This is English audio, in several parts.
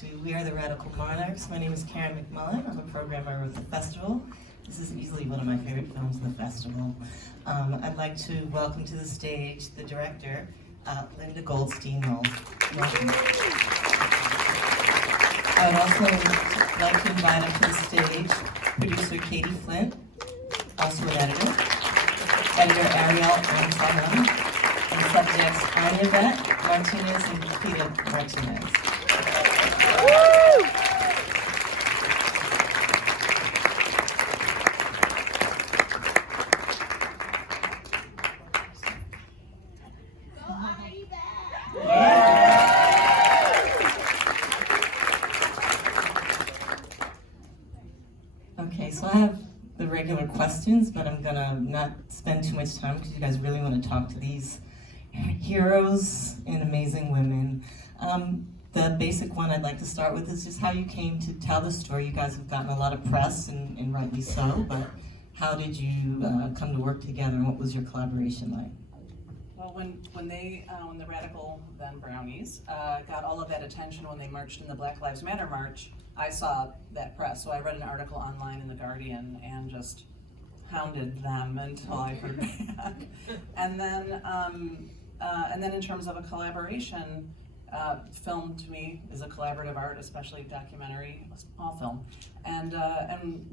to We Are the Radical Monarchs. My name is Karen McMullen. I'm a programmer with the festival. This is easily one of my favorite films of the festival. I'd like to welcome to the stage the director, Linda Goldstein. Welcome. I would also like to invite up to the stage producer Katie Flint, also an editor Ariel Anselmo, and subjects Anayvette, Martinez, and Peter Martinez. Okay, so I have the regular questions, but I'm gonna not spend too much time because you guys really want to talk to these heroes and amazing women. The basic one I'd like to start with is just how you came to tell the story. You guys have gotten a lot of press, and rightly so, but how did you come to work together, and what was your collaboration like? Well, when the Radical, then Brownies, got all of that attention when they marched in the Black Lives Matter march, I saw that press. So I read an article online in The Guardian and just hounded them until I heard back. And then in terms of a collaboration, film to me is a collaborative art, especially documentary, all film. And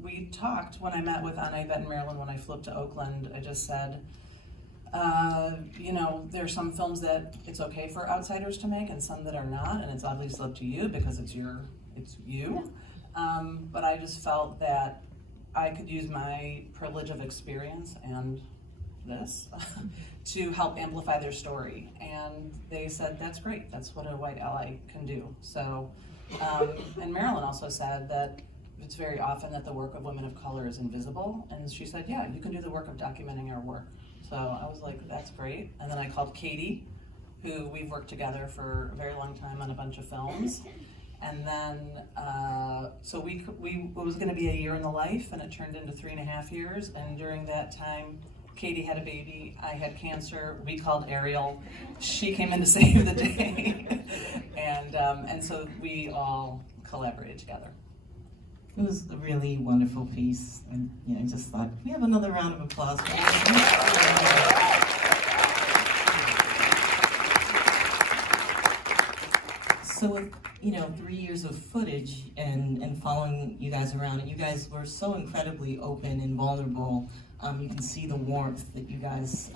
we talked when I met with Anayvette and Marilyn when I flew up to Oakland. I just said, you know, there are some films that it's okay for outsiders to make and some that are not, and it's obviously up to you because it's you. But I just felt that I could use my privilege of experience and this to help amplify their story. And they said, that's great, that's what a white ally can do. So, and Marilyn also said that it's very often that the work of women of color is invisible. And she said, yeah, you can do the work of documenting our work. So I was like, that's great. And then I called Katie, who we've worked together for a very long time on a bunch of films. And then, so it was gonna be a year in the life, and it turned into 3.5 years. And during that time, Katie had a baby, I had cancer, we called Ariel, she came in to save the day. And so we all collaborated together. It was a really wonderful piece, and I just thought, can we have another round of applause for that? So with 3 years of footage and following you guys around, and you guys were so incredibly open and vulnerable. You can see the warmth that you guys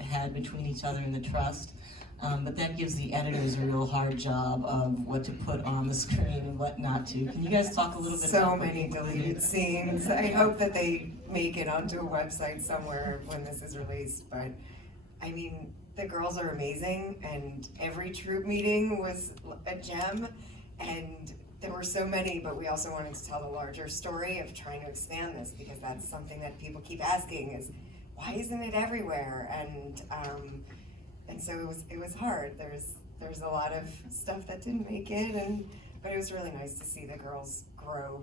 had between each other and the trust. But that gives the editors a real hard job of what to put on the screen and what not to. Can you guys talk a little bit about so many deleted scenes? I hope that they make it onto a website somewhere when this is released. But I mean, the girls are amazing, and every troop meeting was a gem. And there were so many, but we also wanted to tell the larger story of trying to expand this, because that's something that people keep asking is, why isn't it everywhere? And so it was hard. There's a lot of stuff that didn't make it, but it was really nice to see the girls grow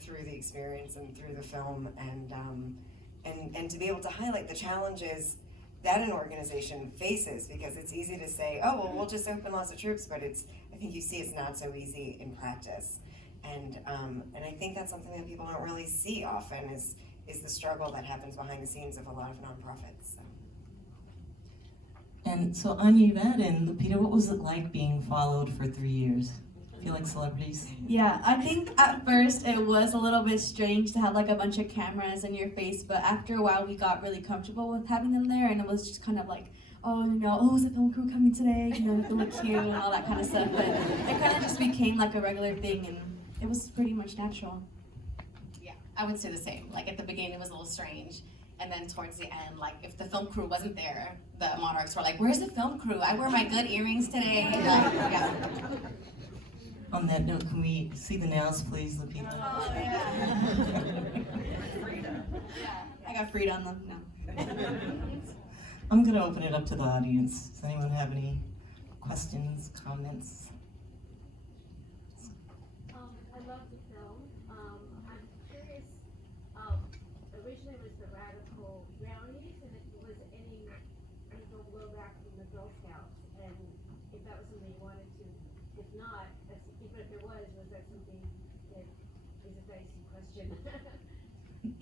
through the experience and through the film, and to be able to highlight the challenges that an organization faces, because it's easy to say, oh, well, we'll just open lots of troops, but I think you see it's not so easy in practice. And I think that's something that people don't really see often is the struggle that happens behind the scenes of a lot of nonprofits. So. And so Anayvette and Lupita, what was it like being followed for 3 years? Feel like celebrities? Yeah, I think at first it was a little bit strange to have like a bunch of cameras in your face, but after a while we got really comfortable with having them there, and it was just kind of like, oh, is the film crew coming today? They look cute and all that kind of stuff. But it kind of just became like a regular thing, and it was pretty much natural. Yeah, I would say the same. Like at the beginning it was a little strange. And then towards the end, like if the film crew wasn't there, the Monarchs were like, where's the film crew? I wear my good earrings today. Yeah. On that note, can we see the nails, please, Lupita? Oh, yeah. I got freed on them now. I'm going to open it up to the audience. Does anyone have any questions, comments? I love the film. I'm curious, originally it was the Radical Brownies, and if there was any blowback from the Girl Scouts, and if that was something you wanted to, if not, even if there was, dicey question.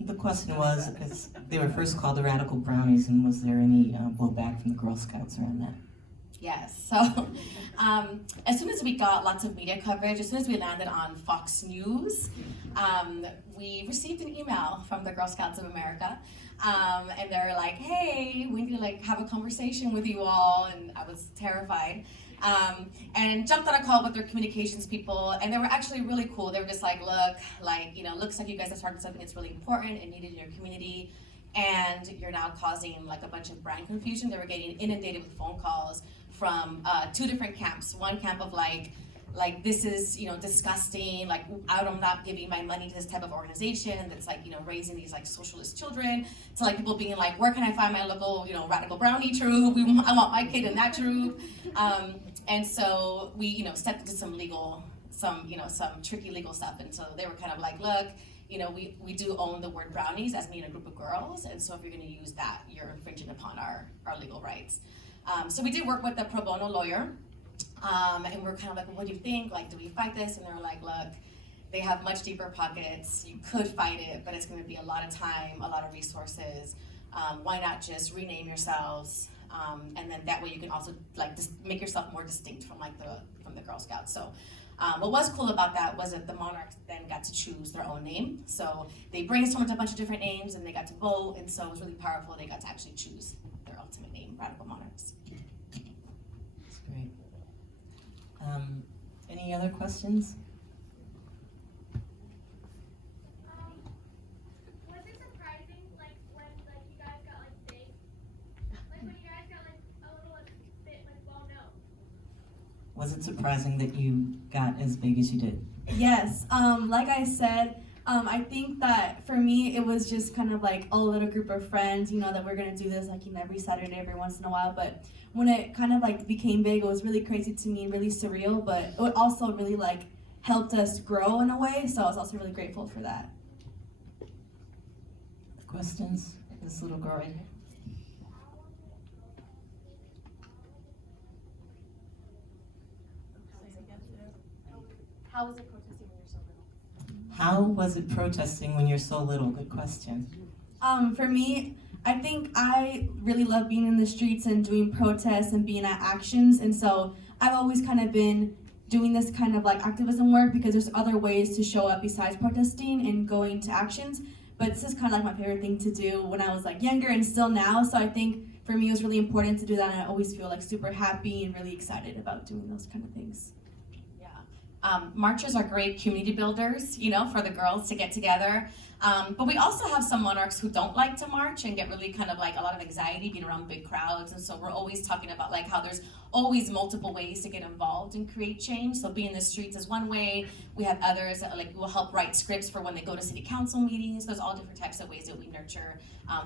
The question was, is they were first called the Radical Brownies, and was there any blowback from the Girl Scouts around that? Yes, so as soon as we got lots of media coverage, as soon as we landed on Fox News, we received an email from the Girl Scouts of America, and they're like, hey, we need to like have a conversation with you all, and I was terrified. And jumped on a call with their communications people, and they were actually really cool. They were just like, look, like, you know, looks like you guys have started something that's really important and needed in your community, and you're now causing like a bunch of brand confusion. They were getting inundated with phone calls from 2 different camps. One camp of like this is, you know, disgusting, like I'm not giving my money to this type of organization that's like, you know, raising these like socialist children, to like people being like, where can I find my local, you know, radical brownie troop? I want my kid in that troop. And so we, you know, stepped into some tricky legal stuff. And so they were kind of like, look, you know, we do own the word brownies as being a group of girls. And so if you're gonna use that, you're infringing upon our legal rights. So we did work with a pro bono lawyer. And we're kind of like, well, what do you think? Like, do we fight this? And they're like, look, they have much deeper pockets. You could fight it, but it's gonna be a lot of time, a lot of resources. Why not just rename yourselves? And then that way you can also like just make yourself more distinct from like the Girl Scouts. So what was cool about that was that the Monarchs then got to choose their own name. So they brainstormed a bunch of different names and they got to vote, and so it was really powerful. They got to actually choose their ultimate name, Radical Monarchs. That's great. Any other questions? Was it surprising, like, when, like, you guys got, like, big? Like, when you guys got, like, a little bit, like, well known? Was it surprising that you got as big as you did? Yes, like I said, I think that for me it was just kind of like a little group of friends, you know, that we're gonna do this like, you know, every Saturday, every once in a while. But when it kind of like became big, it was really crazy to me, really surreal, but it also really like helped us grow in a way. So I was also really grateful for that. Questions? This little girl right here. How was it protesting when you're so little? How was it protesting when you're so little? Good question. For me, I think I really love being in the streets and doing protests and being at actions, and so I've always kind of been doing this kind of like activism work because there's other ways to show up besides protesting and going to actions. But this is kind of like my favorite thing to do when I was like younger and still now. So I think for me it was really important to do that, and I always feel like super happy and really excited about doing those kind of things. Marches are great community builders, you know, for the girls to get together. But we also have some monarchs who don't like to march and get really kind of like a lot of anxiety being around big crowds. And so we're always talking about like how there's always multiple ways to get involved and create change. So being in the streets is one way. We have others that like will help write scripts for when they go to city council meetings. There's all different types of ways that we nurture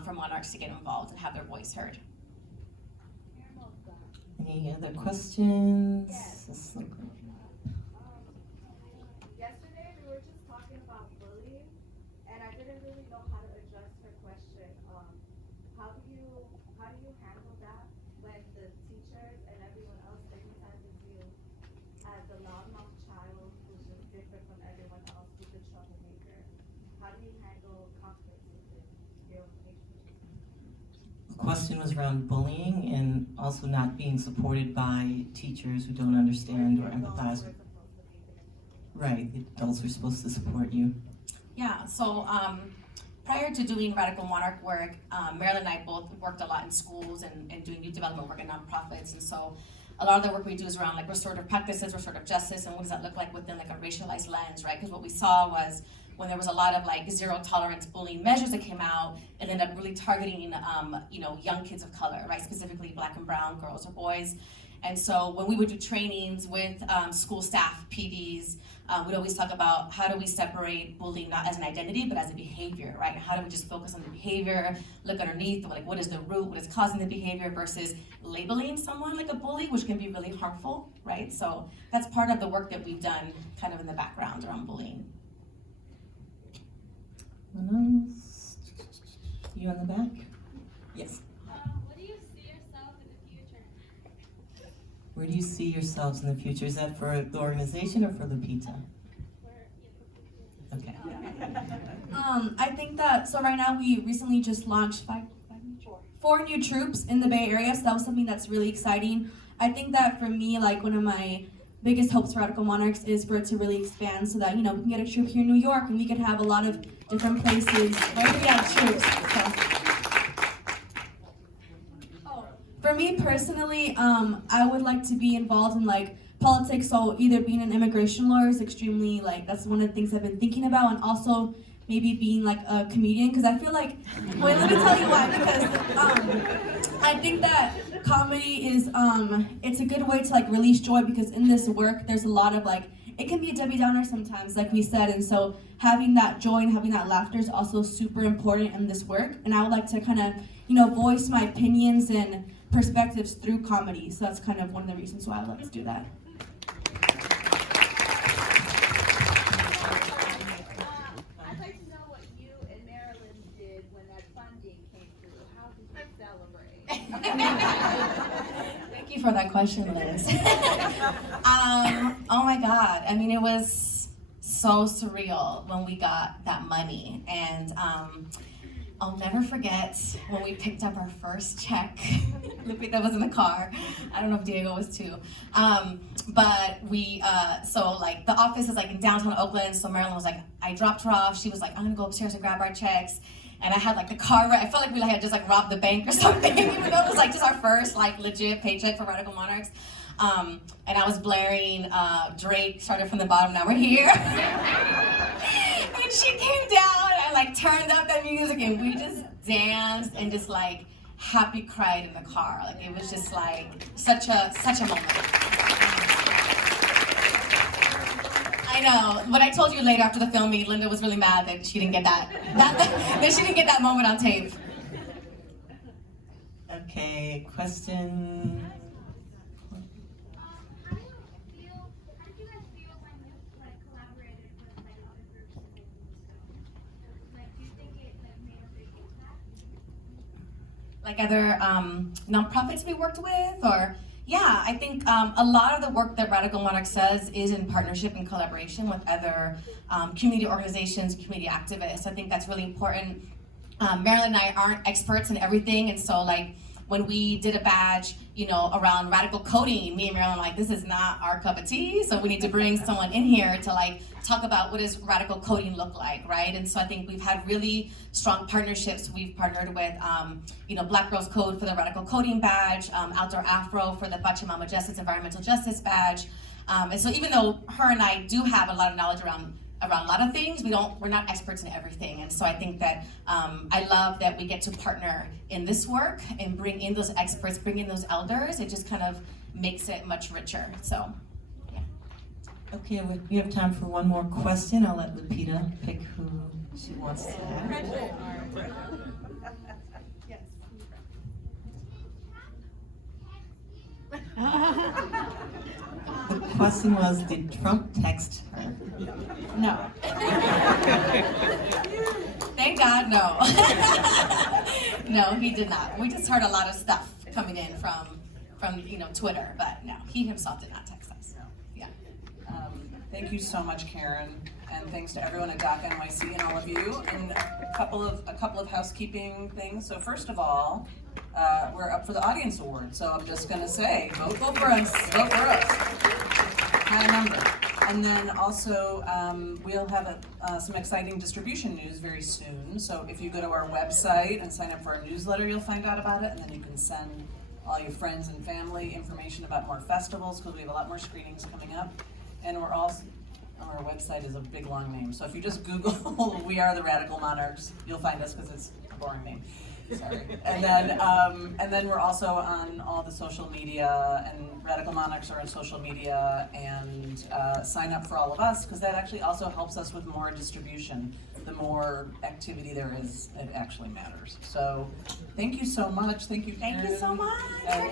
for monarchs to get involved and have their voice heard. Any other questions? Yes. Yesterday we were just talking about bullying, and I didn't really know how to address her question. How do you handle that when the teachers and everyone else stigmatizes you as the loudmouth child who's just different from everyone else, who's a troublemaker? How do you handle conflict within your own community? The question was around bullying and also not being supported by teachers who don't understand or empathize. Right, the adults are supposed to support you. Yeah, so prior to doing Radical Monarch work, Marilyn and I both worked a lot in schools and doing youth development work in nonprofits. And so a lot of the work we do is around like restorative practices, restorative justice, and what does that look like within like a racialized lens, right? Because what we saw was when there was a lot of like zero tolerance bullying measures that came out, it ended up really targeting you know, young kids of color, right? Specifically Black and brown girls or boys. And so when we would do trainings with school staff, PDs, we'd always talk about how do we separate bullying not as an identity, but as a behavior, right? How do we just focus on the behavior, look underneath, like what is the root, what is causing the behavior versus labeling someone like a bully, which can be really harmful, right? So that's part of the work that we've done kind of in the background around bullying. Anyone else? You in the back? Yes. What do you see yourself in the future? Where do you see yourselves in the future? Is that for the organization or for Lupita? Okay. I think that, so right now we recently just launched four new troops in the Bay Area, so that was something that's really exciting. I think that for me, like one of my biggest hopes for Radical Monarchs is for it to really expand so that, we can get a troop here in New York and we could have a lot of different places where we have troops. So. For me personally, I would like to be involved in like politics, so either being an immigration lawyer is extremely, that's one of the things I've been thinking about, and also maybe being like a comedian, because I feel like, wait, let me tell you why, because I think that comedy is, it's a good way to like release joy, because in this work, there's a lot of it can be a Debbie Downer sometimes, like we said, and so having that joy and having that laughter is also super important in this work, and I would like to kind of, voice my opinions and perspectives through comedy, so that's kind of one of the reasons why I would like to do that. I'd like to know what you and Marilyn did when that funding came through. How did you celebrate? Thank you for that question, Liz. Oh my God, I mean, it was so surreal when we got that money, and I'll never forget when we picked up our first check. Lupita was in the car. I don't know if Diego was too. But we, the office is in downtown Oakland, so Marilyn was like, I dropped her off. She was like, I'm gonna go upstairs and grab our checks. And I had the car, I felt like we had just robbed the bank or something, even though it was just our first legit paycheck for Radical Monarchs. And I was blaring Drake, started from the bottom, now we're here. And she came down and turned up that music, and we just danced and just happy cried in the car. It was just such a moment. I know. What I told you later after the filming, Linda was really mad that she didn't get that she didn't get that moment on tape. Okay, question. How did you guys feel when you collaborated with other groups and stuff? Do you think it made a big impact? Other nonprofits we worked with, or yeah, I think a lot of the work that Radical Monarchs does is in partnership and collaboration with other community organizations, community activists. I think that's really important. Marilyn and I aren't experts in everything, and so when we did a badge, around radical coding, me and Marilyn were like, this is not our cup of tea, so we need to bring someone in here to talk about what does radical coding look like, right? And so I think we've had really strong partnerships. We've partnered with, Black Girls Code for the radical coding badge, Outdoor Afro for the Pachamama Justice, Environmental Justice badge. And so even though her and I do have a lot of knowledge around a lot of things, we're not experts in everything. And so I think that I love that we get to partner in this work and bring in those experts, bring in those elders. It just kind of makes it much richer. So, yeah. Okay, we have time for one more question. I'll let Lupita pick who she wants to have. The question was, did Trump text her? No. Thank God, no. No, he did not. We just heard a lot of stuff coming in from Twitter, but no, he himself did not text us. Yeah. Thank you so much, Karen, and thanks to everyone at DOCNYC and all of you. And a couple of housekeeping things. So first of all, we're up for the Audience Award. So I'm just gonna say, vote for us. Vote for us. High number. And then also, we'll have some exciting distribution news very soon. So if you go to our website and sign up for our newsletter, you'll find out about it, and then you can send all your friends and family information about more festivals, because we have a lot more screenings coming up. And we're also, our website is a big long name. So if you just Google We Are the Radical Monarchs, you'll find us, because it's a boring name. Sorry. And then we're also on all the social media, and Radical Monarchs are on social media, and sign up for all of us, because that actually also helps us with more distribution. The more activity there is, it actually matters. So thank you so much. Thank you, Karen. Thank you so much. And